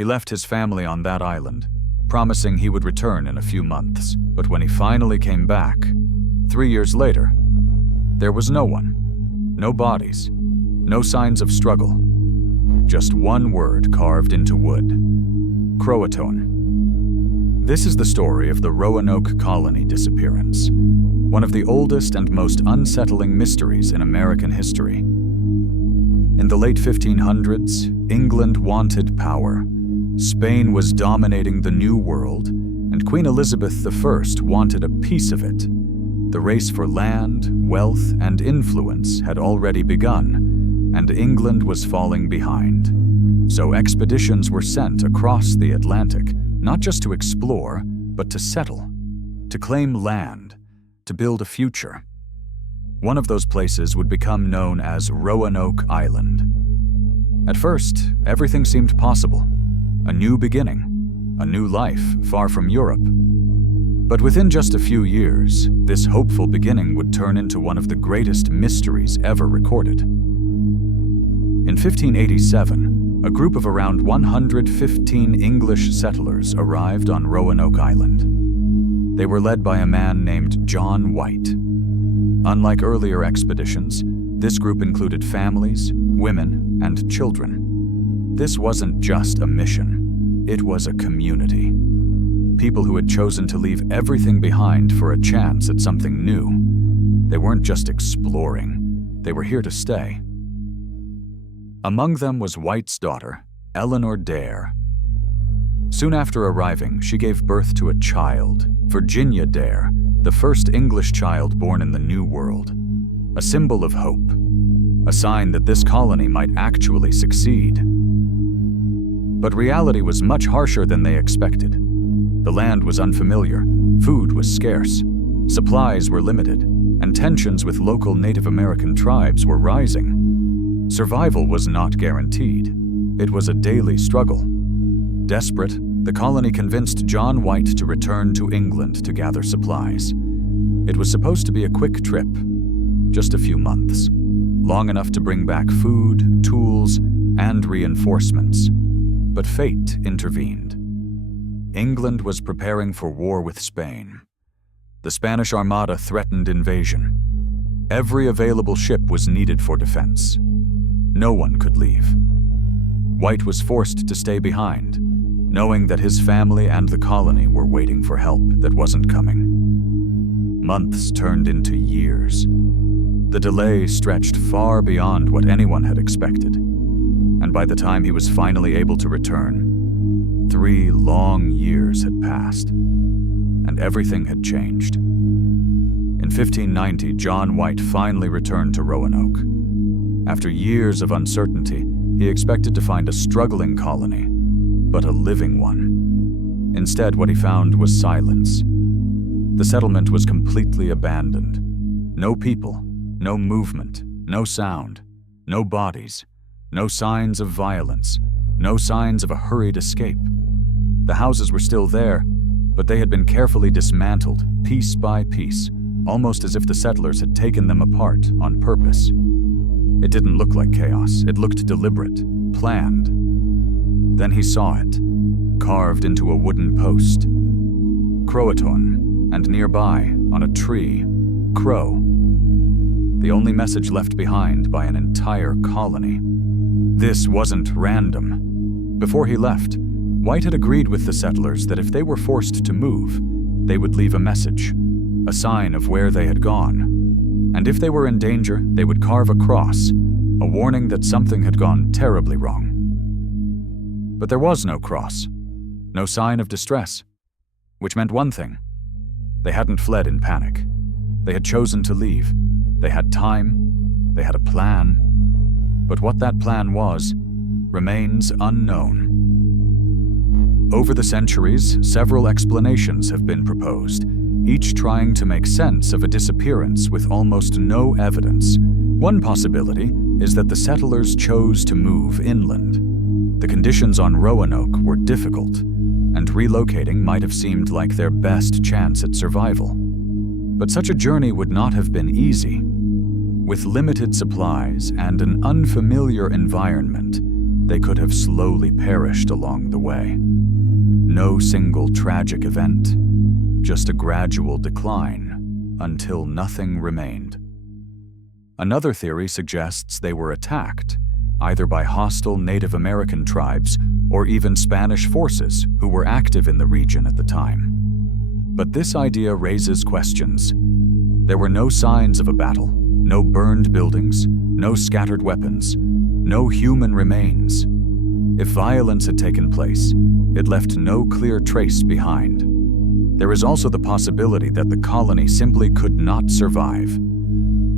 He left his family on that island, promising he would return in a few months. But when he finally came back, 3 years later, there was no one, no bodies, no signs of struggle. Just one word carved into wood: CROATOAN. This is the story of the Roanoke Colony disappearance, one of the oldest and most unsettling mysteries in American history. In the late 1500s, England wanted power. Spain was dominating the New World, and Queen Elizabeth I wanted a piece of it. The race for land, wealth, and influence had already begun, and England was falling behind. So expeditions were sent across the Atlantic, not just to explore, but to settle, to claim land, to build a future. One of those places would become known as Roanoke Island. At first, everything seemed possible. A new beginning, a new life far from Europe. But within just a few years, this hopeful beginning would turn into one of the greatest mysteries ever recorded. In 1587, a group of around 115 English settlers arrived on Roanoke Island. They were led by a man named John White. Unlike earlier expeditions, this group included families, women, and children. This wasn't just a mission, it was a community. People who had chosen to leave everything behind for a chance at something new. They weren't just exploring, they were here to stay. Among them was White's daughter, Eleanor Dare. Soon after arriving, she gave birth to a child, Virginia Dare, the first English child born in the New World. A symbol of hope, a sign that this colony might actually succeed. But reality was much harsher than they expected. The land was unfamiliar, food was scarce, supplies were limited, and tensions with local Native American tribes were rising. Survival was not guaranteed. It was a daily struggle. Desperate, the colony convinced John White to return to England to gather supplies. It was supposed to be a quick trip, just a few months, long enough to bring back food, tools, and reinforcements. But fate intervened. England was preparing for war with Spain. The Spanish Armada threatened invasion. Every available ship was needed for defense. No one could leave. White was forced to stay behind, knowing that his family and the colony were waiting for help that wasn't coming. Months turned into years. The delay stretched far beyond what anyone had expected, and by the time he was finally able to return, 3 long years had passed, and everything had changed. In 1590, John White finally returned to Roanoke. After years of uncertainty, he expected to find a struggling colony, but a living one. Instead, what he found was silence. The settlement was completely abandoned. No people, no movement, no sound, no bodies, no signs of violence, no signs of a hurried escape. The houses were still there, but they had been carefully dismantled, piece by piece, almost as if the settlers had taken them apart on purpose. It didn't look like chaos. It looked deliberate, planned. Then he saw it, carved into a wooden post. CROATOAN, and nearby, on a tree, Crow. The only message left behind by an entire colony. This wasn't random. Before he left, White had agreed with the settlers that if they were forced to move, they would leave a message, a sign of where they had gone. And if they were in danger, they would carve a cross, a warning that something had gone terribly wrong. But there was no cross, no sign of distress, which meant one thing. They hadn't fled in panic. They had chosen to leave. They had time. They had a plan. But what that plan was remains unknown. Over the centuries, several explanations have been proposed, each trying to make sense of a disappearance with almost no evidence. One possibility is that the settlers chose to move inland. The conditions on Roanoke were difficult, and relocating might have seemed like their best chance at survival. But such a journey would not have been easy. With limited supplies and an unfamiliar environment, they could have slowly perished along the way. No single tragic event, just a gradual decline until nothing remained. Another theory suggests they were attacked, either by hostile Native American tribes or even Spanish forces who were active in the region at the time. But this idea raises questions. There were no signs of a battle, no burned buildings, no scattered weapons, no human remains. If violence had taken place, it left no clear trace behind. There is also the possibility that the colony simply could not survive.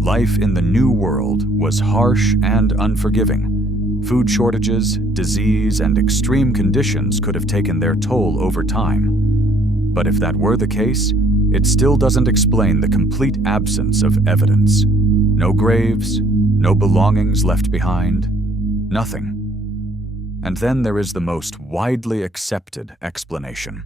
Life in the New World was harsh and unforgiving. Food shortages, disease, and extreme conditions could have taken their toll over time. But if that were the case, it still doesn't explain the complete absence of evidence. No graves, no belongings left behind, nothing. And then there is the most widely accepted explanation.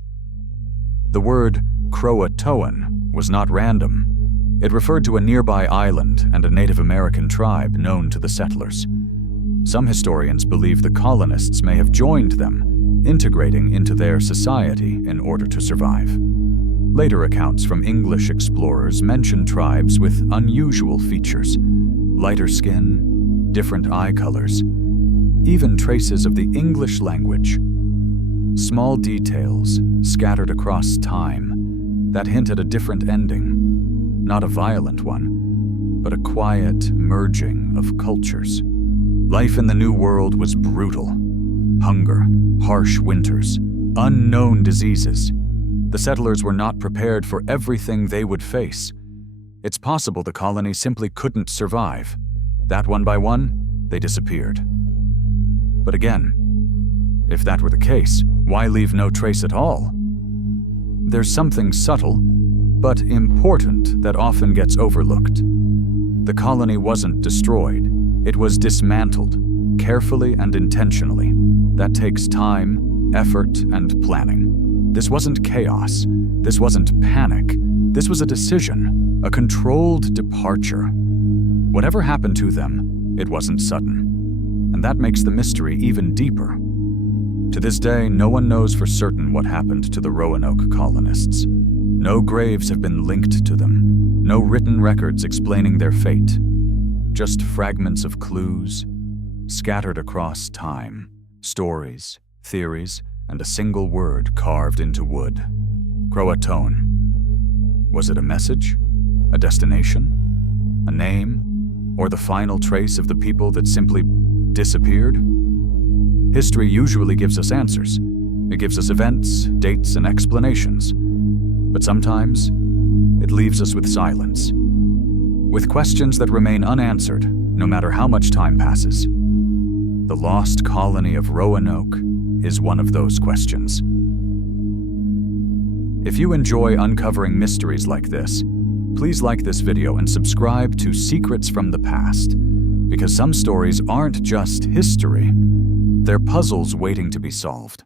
The word CROATOAN was not random. It referred to a nearby island and a Native American tribe known to the settlers. Some historians believe the colonists may have joined them, integrating into their society in order to survive. Later accounts from English explorers mention tribes with unusual features: lighter skin, different eye colors, even traces of the English language. Small details scattered across time that hint at a different ending. Not a violent one, but a quiet merging of cultures. Life in the New World was brutal. Hunger, harsh winters, unknown diseases. The settlers were not prepared for everything they would face. It's possible the colony simply couldn't survive. That one by one, they disappeared. But again, if that were the case, why leave no trace at all? There's something subtle, but important that often gets overlooked. The colony wasn't destroyed. It was dismantled, carefully and intentionally. That takes time, effort, and planning. This wasn't chaos. This wasn't panic. This was a decision, a controlled departure. Whatever happened to them, it wasn't sudden. And that makes the mystery even deeper. To this day, no one knows for certain what happened to the Roanoke colonists. No graves have been linked to them, no written records explaining their fate. Just fragments of clues, scattered across time, stories, theories, and a single word carved into wood. CROATOAN. Was it a message? A destination? A name? Or the final trace of the people that simply disappeared? History usually gives us answers. It gives us events, dates, and explanations. But sometimes, it leaves us with silence, with questions that remain unanswered no matter how much time passes. The lost colony of Roanoke is one of those questions. If you enjoy uncovering mysteries like this, please like this video and subscribe to Secrets from the Past, because some stories aren't just history, they're puzzles waiting to be solved.